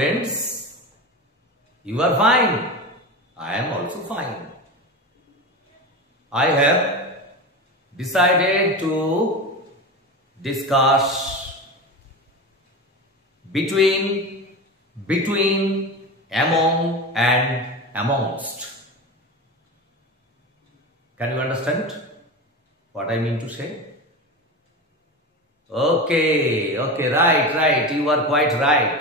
students? You are fine. I am also fine. I have decided to discuss between, among and amongst. Can you understand what I mean to say? Okay, right. You are quite right.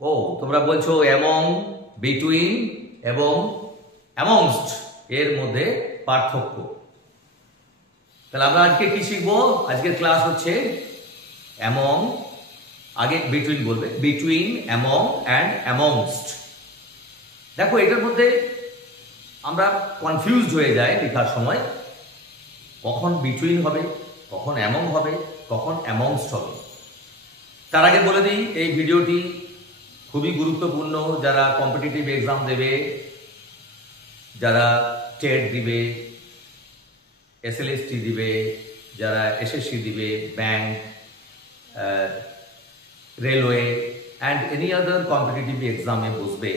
Oh, তোমরা বলছো among, between এবং amongst এর মধ্যে পার্থক্য। তাহলে আমরা আজকে কি শিখবো? আজকের ক্লাস হচ্ছে among, আগে between বলবে, between, among and amongst। দেখো এটার মধ্যে আমরা কনফিউজড হয়ে যাই লেখার সময়, কখন between হবে, কখন among হবে, কখন amongst হবে। তার আগে বলে দিই এই ভিডিওটি খুবই গুরুত্বপূর্ণ যারা কম্পিটিটিভ এক্সাম দেবে, যারা টেট দিবে, এসএলএসটি দিবে, যারা এসএসসি দিবে, bank, railway and any other competitive এক্সামে বসবে,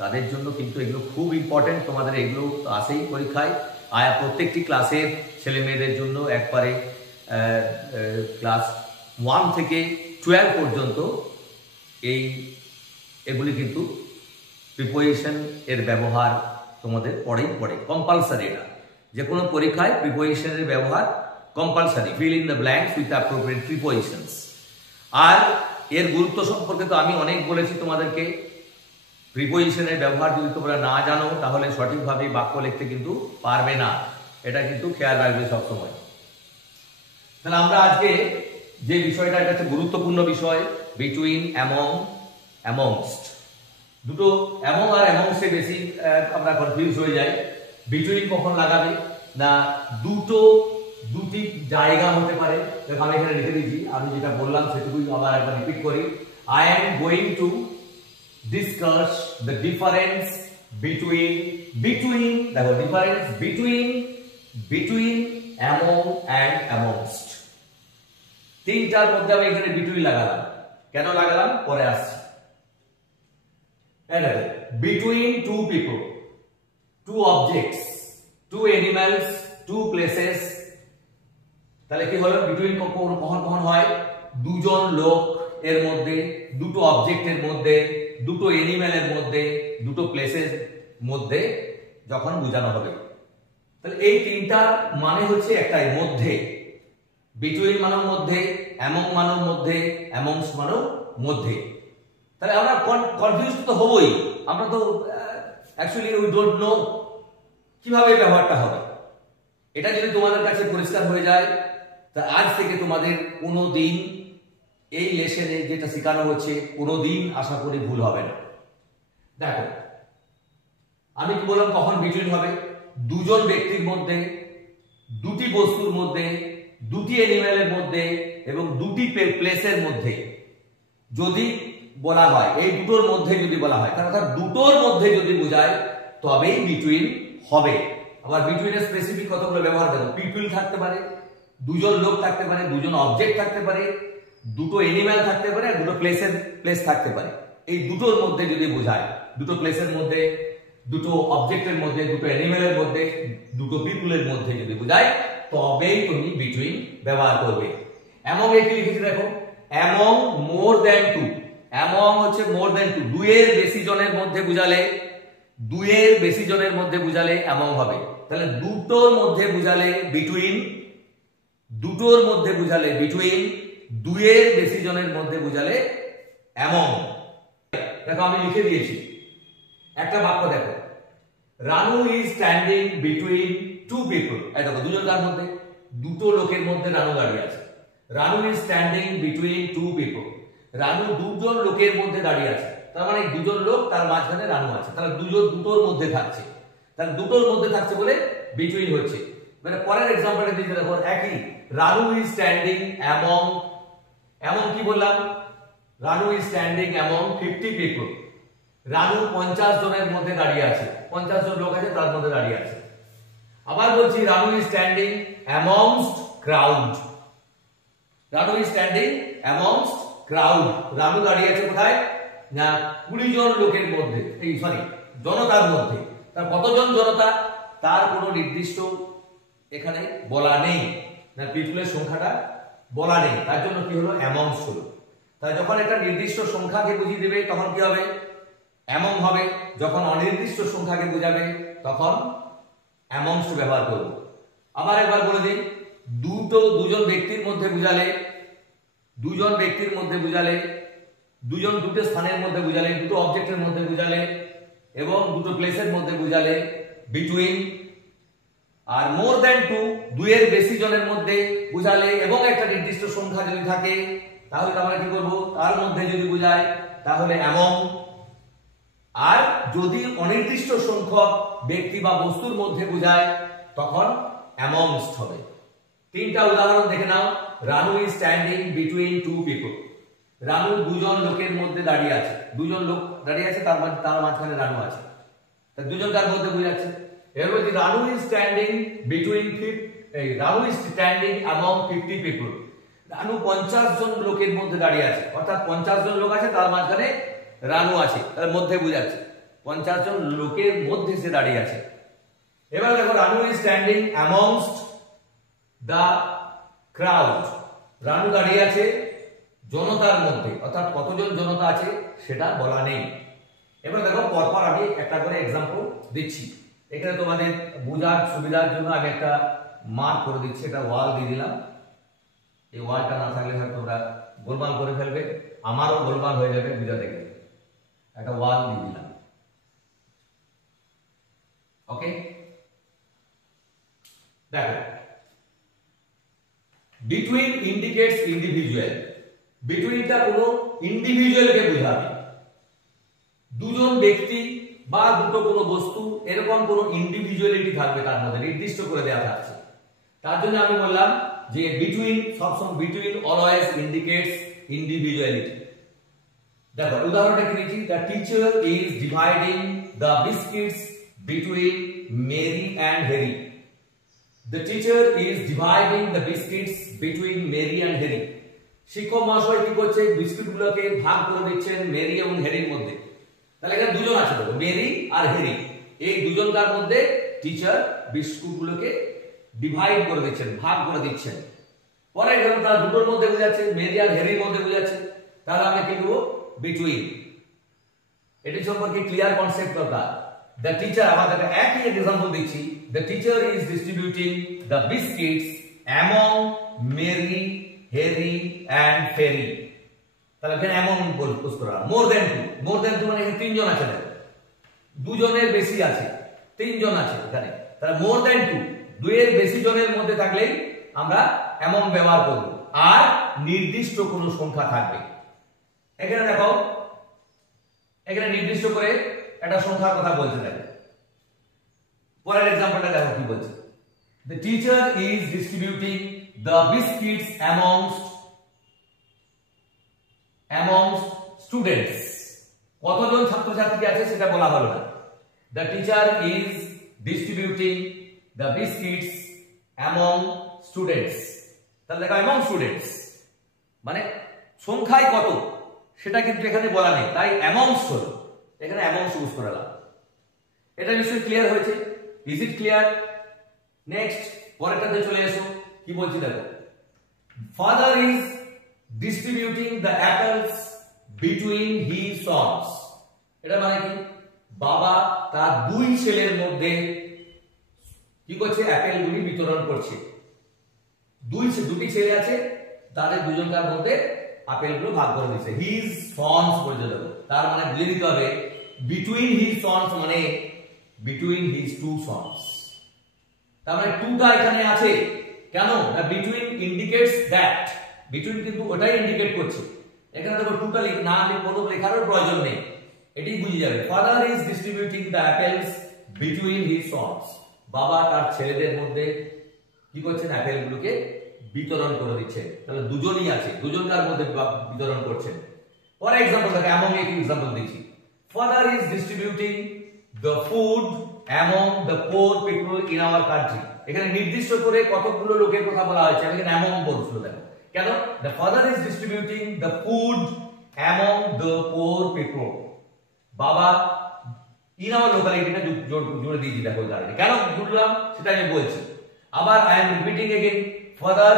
তাদের জন্য কিন্তু এগুলো খুব ইম্পর্টেন্ট। তোমাদের এগুলো আসেই পরীক্ষায়। প্রত্যেকটি ক্লাসের ছেলে মেয়েদের জন্য একবারে ক্লাস 1 থেকে 12 পর্যন্ত এগুলি কিন্তু প্রিপোজিশন এর ব্যবহার তোমাদের পড়ে কম্পালসারি। এটা যে কোনো পরীক্ষায় প্রিপোজিশনের ব্যবহার compulsory. Fill in the blanks with appropriate prepositions. আর এর গুরুত্ব সম্পর্কে তো আমি অনেক বলেছি তোমাদেরকে। প্রিপোজিশনের ব্যবহার যদি তোমরা না জানো তাহলে সঠিকভাবে বাক্য লিখতে কিন্তু পারবে না। এটা কিন্তু খেয়াল রাখবে সবসময়। তাহলে আমরা আজকে যে বিষয়টা, এটা হচ্ছে গুরুত্বপূর্ণ বিষয়, বিটুইন, অ্যামং, অ্যামংস্ট। দুটো অ্যামং আর অ্যামংস্টে বেশি আমরা কনফিউজ হয়ে যাই। বিটুইন কখন লাগাবে না, দুটি জায়গা হতে পারে। দেখো আমি এখানে লিখে দিয়েছি, আমি যেটা বললাম সেটুকুই আবার একবার রিপিট করি। I am going to discuss the difference between, দেখো difference between among and amongst. তিনটার মধ্যে আমি এখানে বিটুইন লাগালাম। কেন লাগালাম পরে আসছি। Between two people, two objects, two animals, two places. তাহলে কি হলো? বিটুইন কখন হয়? দুজন লোক এর মধ্যে, দুটো অবজেক্টের মধ্যে, দুটো অ্যানিমালের মধ্যে, দুটো প্লেসের মধ্যে যখন বোঝানো হবে। তাহলে এই তিনটার মানে হচ্ছে একটাই, মধ্যে। বিটুইন মানেও মধ্যে, অ্যামং মানেও মধ্যে, অ্যামংস্ট মানেও মধ্যে। তাহলে আমরা কনফিউজ তো হবই। আমরা তো অ্যাকচুয়ালি উই ডোন্ট নো কিভাবে ব্যবহারটা হবে। এটা যদি তোমাদের কাছে পরিষ্কার হয়ে যায়, তা আজ থেকে তোমাদের কোনোদিন এই লেসনে যেটা শেখানো হচ্ছে কোনোদিন আশা করি ভুল হবে না। দেখো আমি কি বললাম কখন বিটুইন হবে? দুজন ব্যক্তির মধ্যে, দুটি বস্তুর মধ্যে, দুটি অ্যানিমালের মধ্যে এবং দুটি প্লেসের মধ্যে যদি বলা হয়, এই দুটোর মধ্যে যদি বলা হয়, অর্থাৎ দুটোর মধ্যে যদি বোঝায় তবেই বিটুইন হবে। আবার বিটুইনের স্পেসিফিক কতগুলো ব্যবহার দেখো। পিপল থাকতে পারে, দুজন লোক থাকতে পারে, দুজন অবজেক্ট থাকতে পারে, দুটো অ্যানিমাল থাকতে পারে, আর দুটো প্লেস থাকতে পারে। এই দুটোর মধ্যে যদি বোঝায়, দুটো প্লেসের মধ্যে, দুটো অবজেক্টের মধ্যে, দুটো অ্যানিমালের মধ্যে, দুটো পিপলের মধ্যে যদি বোঝায় তবেই তুমি বিটুইন ব্যবহার করবে। অ্যামং এ কি লিখেছি দেখো, among more than two. Among হচ্ছে মোর দ্যান টু, দুইয়ের বেশি জনের মধ্যে বোঝালে, অ্যামং হবে। তাহলে দুটোর মধ্যে বোঝালে বিটুইন, দুটোর মধ্যে বোঝালে বিটুইন, দুইয়ের বেশি জনের মধ্যে বোঝালে অ্যামং। দেখো আমি লিখে দিয়েছি একটা বাক্য, দেখো Ranu is standing between two people. এই দেখো দুজন কার মধ্যে, দুটো লোকের মধ্যে রানু দাঁড়িয়ে আছে। Ranu is standing between two people. Ranu দুজন লোকের মধ্যে দাঁড়িয়ে আছে, তার মানে দুজন লোক, তার মাঝখানে রানু আছে। তাহলে দুটোর মধ্যে থাকছে, তাহলে দুটোর মধ্যে থাকছে বলে বিটুইন হচ্ছে। মানে পরের এক্সাম্পলটা দিতে দেখো একই, রানু ইজ স্ট্যান্ডিং অ্যামং, এমন কি বললাম, Ranu is standing among 50 people. Ranu 50 জনের মধ্যে দাঁড়িয়ে আছে, 50 জন লোক আছে তার মধ্যে দাঁড়িয়ে আছে। আবার বলছি Ranu is standing amongst crowd. Ranu is standing amongst crowd. Ranu দাঁড়িয়ে আছে কোথায়? না 20 জন লোকের মধ্যে, এই সরি জনতার মধ্যে, তার কতজন জনতা তার কোনো নির্দিষ্ট এখানে বলা নেই, না পিপলের সংখ্যাটা বলা নেই, তার জন্য কি হলো অ্যামাউন্টস হলো। তাই যখন একটা নির্দিষ্ট সংখ্যাকে বুঝিয়ে দেবে তখন কি হবে অ্যামাউন্ট হবে, যখন অনির্দিষ্ট সংখ্যাকে বোঝাবে তখন অ্যামাউন্টস ব্যবহার করব। আবার একবার বলে দিই, দুজন ব্যক্তির মধ্যে বুঝালে, দুজন ব্যক্তির মধ্যে বুঝালে, দুজন দুটো স্থানের মধ্যে বুঝালে, দুটো অবজেক্টের মধ্যে বুঝালে এবং দুটো প্লেসের মধ্যে বুঝালে বিটুইন, আর মোর দ্যান টু দুইয়ের বেশি জনের মধ্যে বুঝালে এবং একটা নির্দিষ্ট সংখ্যা যদি থাকে তাহলে আমরা কি করব, তার মধ্যে যদি বুঝায় তাহলে অ্যামং, আর যদি অনির্দিষ্ট সংখ্যক ব্যক্তি বা বস্তুর মধ্যে বুঝায় তখন অ্যামংস্ট হবে। তিনটা উদাহরণ দেখে নাও। Ranu is standing between two people. Ranu দুজন লোকের মধ্যে দাঁড়িয়ে আছে, দুজন লোক দাঁড়িয়ে আছে, তার মাঝখানে রানু আছে, দুজন কার মধ্যে বুঝাচ্ছে। এরপর Ranu is standing between Ranu is standing among 50 people. Ranu 50 জন লোকের মধ্যে দাঁড়িয়ে আছে, অর্থাৎ 50 জন লোক আছে, তার মাঝখানে রানু আছে, তার মধ্যে বুঝাচ্ছে 50 জন লোকের মধ্যে সে দাঁড়িয়ে আছে। এবার দেখো Ranu is standing amongst the crowd. Ranu দাঁড়িয়ে আছে জনতার মধ্যে, অর্থাৎ কতজন জনতা আছে সেটা বলা নেই। এবার দেখো পরপর আমি একটা করে এক্সাম্পল দিচ্ছি, এখানে তোমাদের বোঝার সুবিধার জন্য আমি একটা মার্ক করে দিচ্ছি, এটা ওয়াল দিয়ে দিলাম। এই ওয়ালটা না থাকলে হয়তো তোমরা গোলমাল করে ফেলবে, আমারও গোলমাল হয়ে যাবে বুঝাতে গেলে। একটা ওয়াল দিয়ে দিলাম, ওকে। দেখো বিটুইন ইন্ডিকেটস ইন্ডিভিজুয়াল। বিটুইনটা কোনো ইন্ডিভিজুয়ালকে বোঝাবে, দুজন ব্যক্তি বা দুটো কোনো বস্তু এরকম কোনো ইন্ডিভিজুয়ালিটি থাকবে তার মধ্যে, নির্দিষ্ট করে দেওয়া থাকছে। তার জন্য আমি বললাম যে বিটুইন সবসময় বিটুইন অলওয়েজ ইন্ডিকেটস ইন্ডিভিজুয়ালিটি। দেখো উদাহরণটা কি দিচ্ছি, the teacher is dividing the biscuits between Mary and Harry. The teacher is dividing the biscuits between Mary and Harry. শিক্ষক মহাশয় কি করছে, বিস্কুটগুলোকে ভাগ করে দিচ্ছেন মেরি এবং হ্যারির মধ্যে। তাহলে এখানে দুজন আছে, দেখো মেরি আর হ্যারি, এই দুজনকার মধ্যে টিচার বিস্কুটগুলোকে ডিভাইড করে দিচ্ছেন, ভাগ করে দিচ্ছেন। পরে এখানে তার দুটোর মধ্যে বোঝাচ্ছে, মেরি আর হ্যারির মধ্যে বোঝাচ্ছে, তাহলে আমরা কি করব বিটুইন। এটি সম্পর্কে ক্লিয়ার কনসেপ্ট দরকার। The teacher, আমাদের একই एग्जांपल দিচ্ছি, the teacher is distributing the biscuits among Mary, Harry and Ferry. তাহলে এখানে among বলতে করা more than two মানে এখানে তিনজন আছে, না দুজনের বেশি আছে, তিনজন আছে এখানে, তাহলে more than two দুইয়ের বেশি জনের মধ্যে থাকলেই আমরা among ব্যবহার করব, আর নির্দিষ্ট কোনো সংখ্যা থাকবে। এখানে দেখো, এখানে নির্দিষ্ট করে একটা সংখ্যার কথা বলতে থাকে। পরের एग्जांपलটা দেখো কি বলছে, the teacher is distributing the biscuits amongst students। কতজন ছাত্রছাত্রী আছে সেটা বলা হলো না, the teacher is distributing the biscuits among students। তাহলে দেখো among students মানে সংখ্যায় কত সেটা কিন্তু এখানে বলা নেই, তাই amongst হলো, এখানে অ্যামাউন্ট ইউজ করালাম। এটা নিশ্চয়ই ক্লিয়ার হয়েছে, ইজ ইট ক্লিয়ার? নেক্সট পরেরটাতে চলে এসো, কি বলছি দেখো, father is distributing the apples between his sons. এটা মানে কি, বাবা তার দুই ছেলের মধ্যে কি করছে, অ্যাপেলগুলি বিতরণ করছে। দুটি ছেলে আছে, তাদের দুজনকার মধ্যে আপেলগুলো ভাগ করে দিচ্ছে। হিজ সন্স বলতে দেবো, তার মানে বুঝে নিতে হবে বিটুইন হিজ সন্স মানে বিটুইন হিজ টু সন্স। তার মানে টুটা এখানে আছে কেন, না বিটুইন ইন্ডিকেটস দ্যাট, বিটুইন কিন্তু ওটাই ইন্ডিকেট করছে। এখানে দেখো টুটা না কোনো লেখারও প্রয়োজন নেই, এটি বুঝে যাবে। Father is distributing the apples between his sons, বাবা তার ছেলেদের মধ্যে কি করছেন, অ্যাপেলগুলোকে বিতরণ করে দিচ্ছেন। তাহলে দুজনই আছে, দুজনকার মধ্যে বিতরণ করছেন। পরে एग्जांपल দেখো, among একটি एग्जांपल দিচ্ছি, father is distributing the food among the poor people in our country। এখানে নির্দিষ্ট করে কতগুলো লোকের কথা বলা হয়েছে, এখানে among বলছিল। দেখো কেন, the father is distributing the food among the poor people. বাবা in our locality না জুড়ে দিয়েছি দেখো কারণে কেন জুড়লাম সেটা আমি বলছি আবার I am repeating again. Father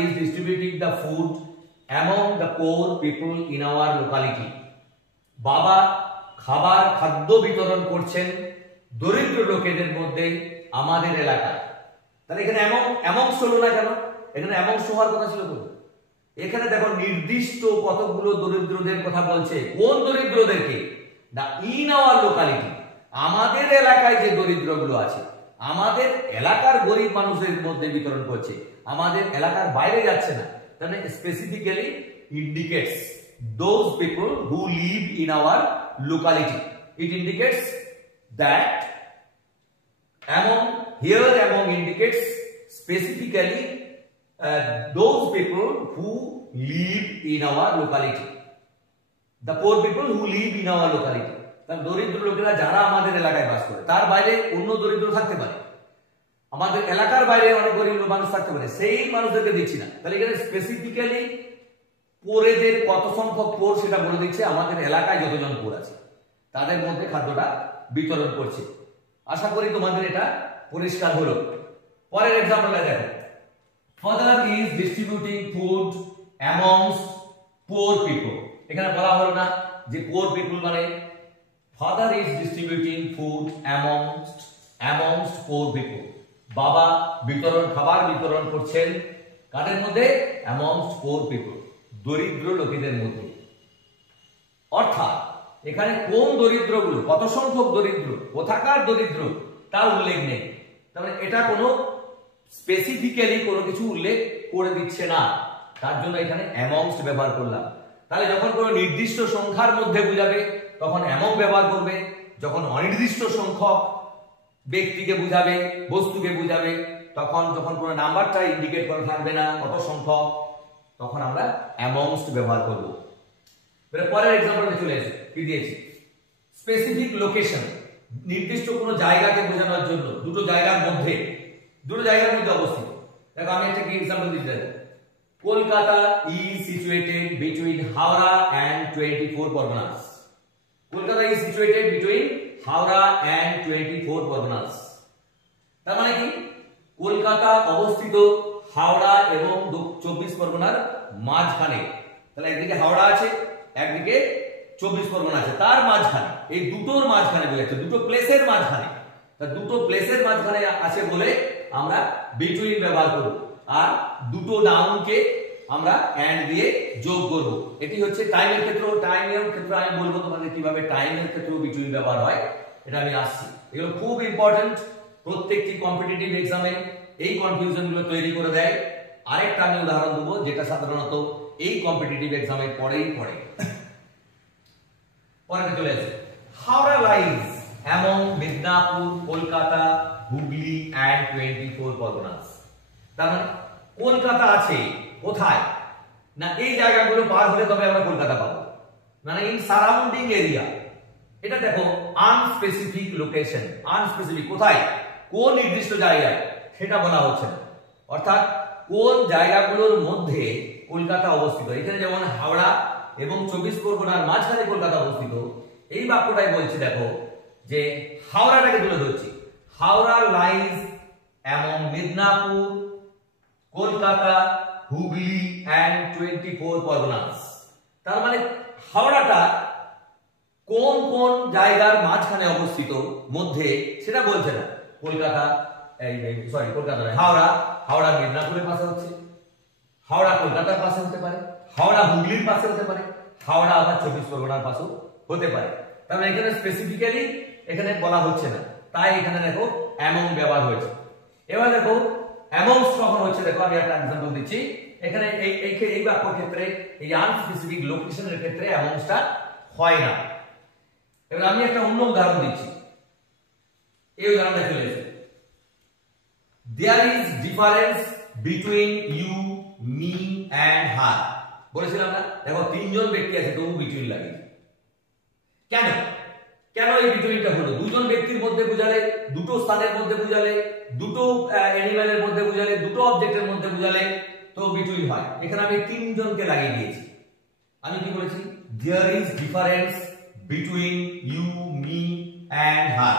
is distributing the food among the poor people in our locality. বাবা খাদ্য বিতরণ করছেন দরিদ্র লোকেদের মধ্যে আমাদের এলাকায়। তাহলে এখানে amongst হলো না কেন? এখানে amongst হওয়ার কথা ছিল তো। এখানে দেখো নির্দিষ্ট কতগুলো দরিদ্রদের কথা বলছে। কোন দরিদ্রদেরকে? না in our locality, আমাদের এলাকায় যে দরিদ্রগুলো আছে, আমাদের এলাকার গরিব মানুষের মধ্যে বিতরণ করছে, আমাদের এলাকার বাইরে যাচ্ছে না। তাহলে specifically indicates those people who live in our locality. It indicates that among indicates specifically those people who live in our locality. The poor people who live in our locality. তার দরিদ্র লোকেরা যারা আমাদের এলাকায় বাস করে, তার বাইরে অন্য দরিদ্র থাকতে পারে, আমাদের এলাকার বাইরে অনেক গরিব মানুষ থাকতে পারে, সেই মানুষদেরকে দিচ্ছি না। তাহলে এখানে স্পেসিফিক্যালি পোরেদের কত সংখ্যক পোর সেটা বলে দিচ্ছে, আমাদের এলাকায় যতজন পোর আছে তাদের মধ্যে খাদ্যটা বিতরণ করছে। আশা করি তোমাদের এটা পরিষ্কার হলো। পরের এক্সাম্পলটা দেখো, Father is distributing food amongst poor people. এখানে বলা হলো না যে poor people মানে Father is distributing food amongst poor people. বাবা খাবার বিতরণ করছেন কাদের মধ্যে? amongst poor people, দরিদ্র লোকেদের মধ্যে। অর্থাৎ এখানে কোন দরিদ্রগুলো, কত সংখ্যক দরিদ্র, কোথাকার দরিদ্র তার উল্লেখ নেই। তাহলে এটা কোনো স্পেসিফিক্যালি কোনো কিছু উল্লেখ করে দিচ্ছে না, তার জন্য এখানে amongst ব্যবহার করলাম। তাহলে যখন কোনো নির্দিষ্ট সংখ্যার মধ্যে বোঝাবে তখন among ব্যবহার করবে, যখন অনির্দিষ্ট সংখ্যক ব্যক্তিকে বুঝাবে, বস্তুকে বুঝাবে, তখন যখন কোনো নাম্বারটা ইন্ডিকেট করা থাকবে না কত সংখ্যক, তখন আমরা amongst ব্যবহার করব। পরের এক্সাম্পলে চলে এসে কি দিয়েছি, স্পেসিফিক লোকেশন, নির্দিষ্ট কোনো জায়গাকে বোঝানোর জন্য দুটো জায়গার মধ্যে অবস্থিত। দেখো আমি একটা কি এক্সাম্পল দিতে চাই, Kolkata is situated between Howrah and 24 Parganas. Kolkata is situated between Howrah and 24 Parganas. তার মানে কি কলকাতা অবস্থিত হাওড়া এবং 24 পরগনার মাঝখানে। তাহলে একদিকে হাওড়া আছে, একদিকে 24 পরগনা আছে, তার মাঝখানে, এই দুটোর মাঝখানে বোঝাচ্ছে, দুটো প্লেসের মাঝখানে। তা দুটো প্লেসের মাঝখানে আছে বলে আমরা বিটুইন ব্যবহার করব, আর দুটো নাউনকে আমরা এন্ড দিয়ে যোগ করব। এটি হচ্ছে টাইমের ক্ষেত্রে। আমি বলবো তোমাদের কিভাবে টাইমের ক্ষেত্রেও বিটুইন ব্যবহার হয়, এটা আমি আসছি। এগুলো খুব ইম্পর্টেন্ট, প্রত্যেকটি কম্পিটিটিভ এক্সামে এই কনফিউশন গুলো তৈরি করে দেয়। আরেকটা আমি উদাহরণ দেবো যেটা সাধারণত এই কম্পিটিটিভ এক্সামে পড়ে। পরে চলে আসে, Howrah lies among Midnapore, Kolkata, Hooghly and 24 Parganas. তার মানে কলকাতা আছে কোথায়? না এই জায়গাগুলো পার হলে তবে আমরা কলকাতা পাবো, মানে ইন সারাউন্ডিং এরিয়া। এটা দেখো আনস্পেসিফিক লোকেশন, আনস্পেসিফিক কোথায়, কোন নির্দিষ্ট জায়গায় সেটা বলা হচ্ছে না, অর্থাৎ কোন জায়গাগুলোর মধ্যে কলকাতা অবস্থিত। এখানে যেমন হাওড়া এবং 24 পরগনার মাঝখানে কলকাতা অবস্থিত, এই বাক্যটাই বলছি দেখো যে হাওড়াটাকে তুলে ধরছি, Howrah lies among Midnapore, Kolkata, Hooghly and 24 Parganas. তার মানে হাওড়াটা কোন কোন জায়গার মাঝখানে অবস্থিত মধ্যে সেটা বলছে না। কলকাতা কলকাতা নয়, হাওড়া মিদনাপুরের পাশে হচ্ছে, হাওড়া কলকাতার পাশে হতে পারে, হাওড়া হুগলির পাশে হতে পারে, হাওড়া আবার 24 পরগনার পাশেও হতে পারে। তার মানে এখানে স্পেসিফিক্যালি এখানে বলা হচ্ছে না, তাই এখানে দেখো among ব্যবহার হয়েছে। এবার দেখো amongst কখন হচ্ছে, দেখো আমি একটা एग्जांपल দিচ্ছি। এখানে এই বাক্য ক্ষেত্রে এই আনস্পেসিফিক লোকেশনের ক্ষেত্রে amongstটা হয় না। এবার আমি একটা অন্য উদাহরণ দিচ্ছি, এই উদাহরণটা চলে এসে, there is difference between you, me and her। বলেছিলাম না, দেখো তিনজন ব্যক্তি আছে তবু বিটুইন লাগে। কেন এই বিটুইনটা হলো? দুজন ব্যক্তির মধ্যে বুঝালে, দুটো স্থানের মধ্যে বুঝালে, দুটো অ্যানিমালের মধ্যে বুঝালে, দুটো অবজেক্টের মধ্যে বুঝালে তো বিটুইন হয়। এখানে আমি তিনজনকে লাগিয়ে দিয়েছি। আমি কি বলেছি there is difference between you me and her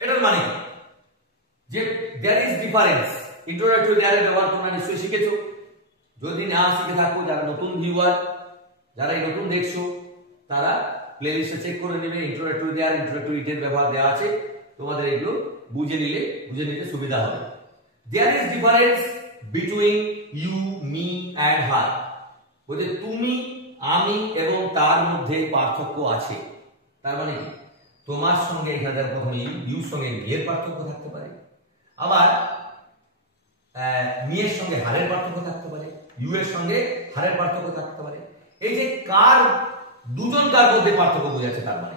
এটার মানে যে there is difference ইন্ট্রোডাক্টরি দেয়ারে ব্যবহার তোমরা নিশ্চয়ই শিখেছো যদি না শিখে থাকো যারা নতুন ভিউয়ার যারা এই নতুন দেখছো তারা প্লেলিস্টে চেক করে নেবে ইন্ট্রোডাক্টরি দেয়ার ইন্ট্রোডাক্টরি এর ব্যবহার দেওয়া আছে তোমাদের এগুলো বুঝে নিতে সুবিধা হবে there is difference between you me and her বলে তুমি আমি এবং তার মধ্যে পার্থক্য আছে তার মানে কি তোমার সঙ্গে এখানে প্রথমে ইউর সঙ্গে এর পার্থক্য থাকতে পারে আবার মিয়ের সঙ্গে হারের পার্থক্য থাকতে পারে ইউ এর সঙ্গে হারের পার্থক্য থাকতে পারে এই যে কার দুজন কার মধ্যে পার্থক্য বোঝাচ্ছে তার মানে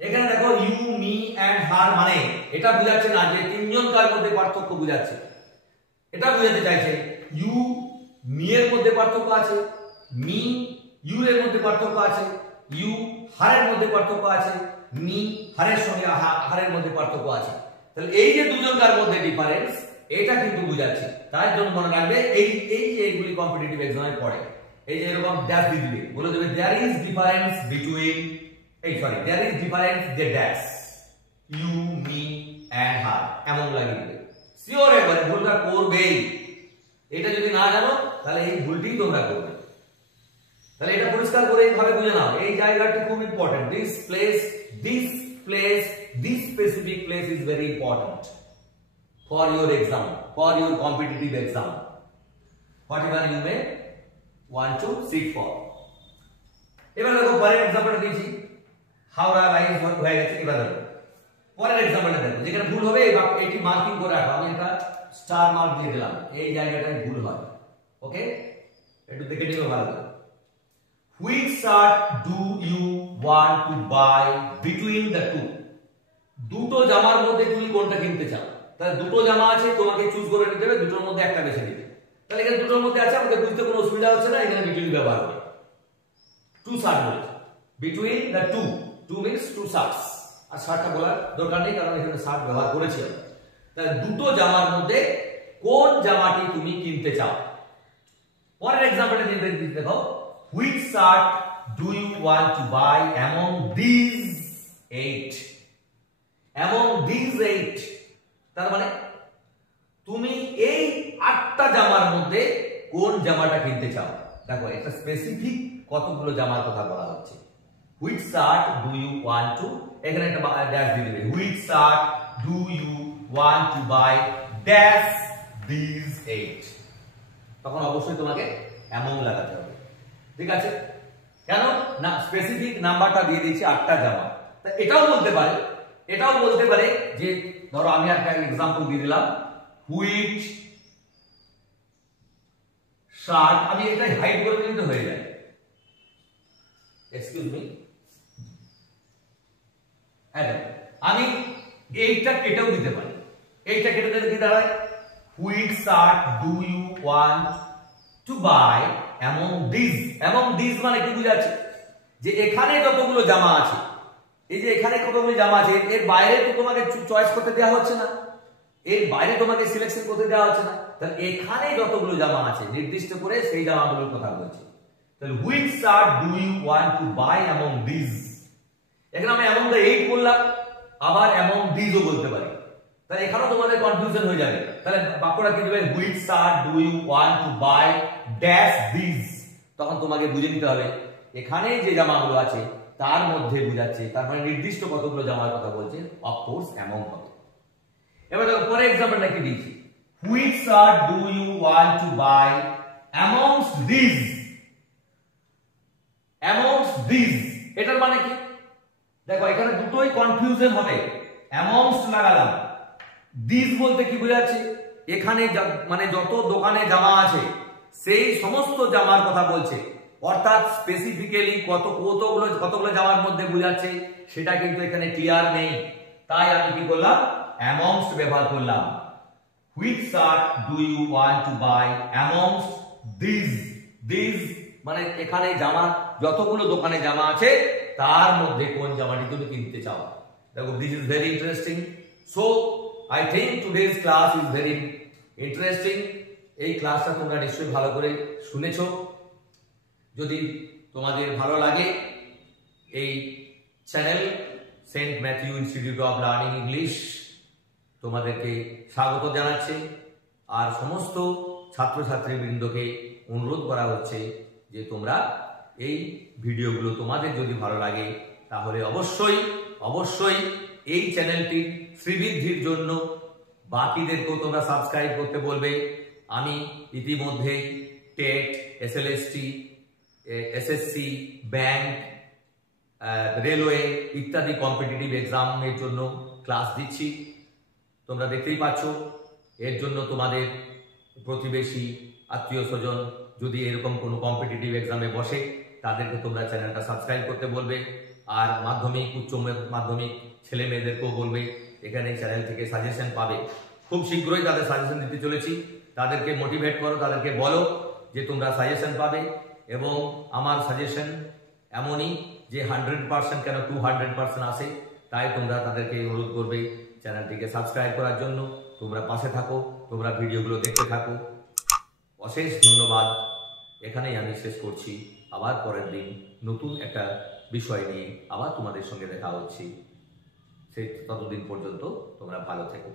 এখানে দেখো ইউ মি এন্ড হার মানে এটা বোঝাচ্ছে না যে তিনজন কার মধ্যে পার্থক্য বোঝাচ্ছে এটা বোঝাতে চাইছে ইউ মি এর মধ্যে পার্থক্য আছে মি ইউ এর মধ্যে পার্থক্য আছে ইউ হারের মধ্যে পার্থক্য আছে মি হারের সঙ্গে হারের মধ্যে পার্থক্য আছে তাহলে এই যে দুজন কার মধ্যে ডিফারেন্স এটা কিন্তু বোঝাচ্ছে তার জন্য মনে রাখবে এই যে এইগুলি কম্পিটিটিভ এক্সামে পড়ে এই যে এরকম ড্যাশ দিয়ে দিবে বলে দেবে there is difference between there is difference the dash you me and her এমন লাগিয়ে দিবে শিওর এবারে ভুলটা করবেই এটা যদি না জানো তাহলে এই ভুলটি তোমরা করবে তাহলে এটা পরিষ্কার করে এইভাবে বুঝে নাও এই জায়গাটি খুব important this specific place is very important for your exam for your competitive exam whatever you may want to seek for এবার দেখো পরের एग्जांपलটা দিয়েছি হাওড়া লাইন হয়ে গেছে এবার দেখো পরের एग्जांपलটা দেখো যেখানে ভুল হবে এটি মার্কিং করে রাখো আমি একটা স্টার মার্ক দিয়ে দিলাম এই জায়গাটায় ভুল হয় ওকে একটু দেখে নিও ভালো করে which shirt do you want to buy between the two দুটো জামার মধ্যে তুমি কোনটা কিনতে চাও তাহলে দুটো জামা আছে তোমাকে চুজ করে নিতে হবে দুটোর মধ্যে একটা বেছে নিতে তাহলে এখানে দুটোর মধ্যে আছে আমাদের বুঝতে কোনো অসুবিধা হচ্ছে না এখানে বিটুইন ব্যবহার হবে টু শার্ট বলে between the two means two shirts আর শার্টটা বলার দরকার নেই কারণ এখানে শার্ট ব্যবহার করেছি আমরা তাহলে দুটো জামার মধ্যে কোন জামাটি তুমি কিনতে চাও পরের एग्जांपलটা দিয়ে দেখো which shirt do you want to buy among these 8 তার মানে তুমি এই 8টা জামার মধ্যে কোন জামাটা কিনতে চাও দেখো এটা স্পেসিফিক কতগুলো জামার কথা বলা হচ্ছে which shirt do you want to এখানে একটা ড্যাশ দিয়ে দিবে which shirt do you want to buy dash these 8 তখন অবশ্যই তোমাকে এমন লাগাতে হবে ঠিক আছে কেন না স্পেসিফিক নাম্বারটা দিয়ে দিয়েছি 8টা জামা তা এটাও বলতে পারে যে ধরো আমি একটা एग्जांपल দিয়ে দিলাম which shirt আমি এটা হাইড করে দিলে হয়ে যায় এক্সকিউজ মি আমি এইটা কেটেও দিতে পারি এইটা কেটে দিলে কি দাঁড়ায় which shirt do you want to buy among these মানে কি বোঝাচ্ছে যে এখানে যতগুলো জামা আছে এই যে এখানে কতগুলো জামা আছে এর বাইরে তো তোমাকে চয়েস করতে দেওয়া হচ্ছে না এর বাইরে তোমাকে সিলেকশন করতে দেওয়া হচ্ছে না তাহলে এখানে যতগুলো জামা আছে নির্দিষ্ট করে সেই জামাগুলোর কথা বলছি তাহলে which shirt do you want to buy among these এখানে আমি among the 8 বললাম আবার among these ও বলতে পারি তাহলে এখানেও তোমাদের কনফিউশন হয়ে যাবে তাহলে বাক্যটা কি দিবে which shirt do you want to buy dash these তখন তোমাকে বুঝে নিতে হবে এখানে যে জামাগুলো আছে তার মধ্যে বোঝাচ্ছে তার মানে নির্দিষ্ট কতগুলো জামার কথা বলছে অফ কোর্স অ্যামাউন্ট হবে এবার দেখো পরের एग्जांपलটা কি দিয়েছি which shirt do you want to buy amongst these এটার মানে কি দেখো এখানে দুটোই কনফিউশন হবে amongst লাগালাম these বলতে কি বোঝাচ্ছে এখানে মানে যত দোকানে জামা আছে সেই সমস্ত জামার কথা বলছে অর্থাৎ স্পেসিফিক্যালি কতগুলো জামার মধ্যে বোঝাচ্ছে সেটা কিন্তু এখানে ক্লিয়ার নেই তাই আমি কি করলাম amongst ব্যবহার করলাম which shirt do you want to buy amongst these মানে এখানে জামা যতগুলো দোকানে জামা আছে তার মধ্যে কোন জামাটি তুমি কিনতে চাও দেখো this is very interesting so I think today's class is very interesting এই ক্লাসটা তোমরা নিশ্চয়ই ভালো করে শুনেছো যদি তোমাদের ভালো লাগে এই channel Saint Matthew Institute of Learning English তোমাদেরকে স্বাগত জানাচ্ছে। আর সমস্ত ছাত্রছাত্রীবৃন্দকে অনুরোধ করা হচ্ছে যে তোমরা এই ভিডিওগুলো তোমাদের যদি ভালো লাগে তাহলে অবশ্যই অবশ্যই এই চ্যানেলটির শ্রীবৃদ্ধির জন্য বাকিদেরকেও তোমরা সাবস্ক্রাইব করতে বলবে। আমি ইতিমধ্যেই TET, SLST, SSC, bank, railway ইত্যাদি কম্পিটিটিভ এক্সামের জন্য ক্লাস দিচ্ছি। তোমরা দেখতেই পাচ্ছ। এর জন্য তোমাদের প্রতিবেশী, আত্মীয় স্বজন যদি এরকম কোনো কম্পিটিটিভ এক্সামে বসে তাদেরকে তোমরা চ্যানেলটা সাবস্ক্রাইব করতে বলবে। আর মাধ্যমিক, উচ্চ মাধ্যমিক ছেলে মেয়েদেরকেও বলবে, এখানে চ্যানেল থেকে সাজেশন পাবে। খুব শীঘ্রই তাদের সাজেশন দিতে চলেছি। তাদেরকে মোটিভেট করো, তাদেরকে বলো যে তোমরা সাজেশন পাবে। এবং আমার সাজেশন এমনই যে 100% কেন 200% আসে। তাই তোমরা তাদেরকে অনুরোধ করবে চ্যানেলটিকে সাবস্ক্রাইব করার জন্য। তোমরা পাশে থাকো, তোমরা ভিডিওগুলো দেখতে থাকো। অশেষ ধন্যবাদ। এখানেই আমি শেষ করছি। আবার পরের দিন নতুন একটা বিষয় নিয়ে আবার তোমাদের সঙ্গে দেখা হচ্ছে। সেই ততদিন পর্যন্ত তোমরা ভালো থেকো।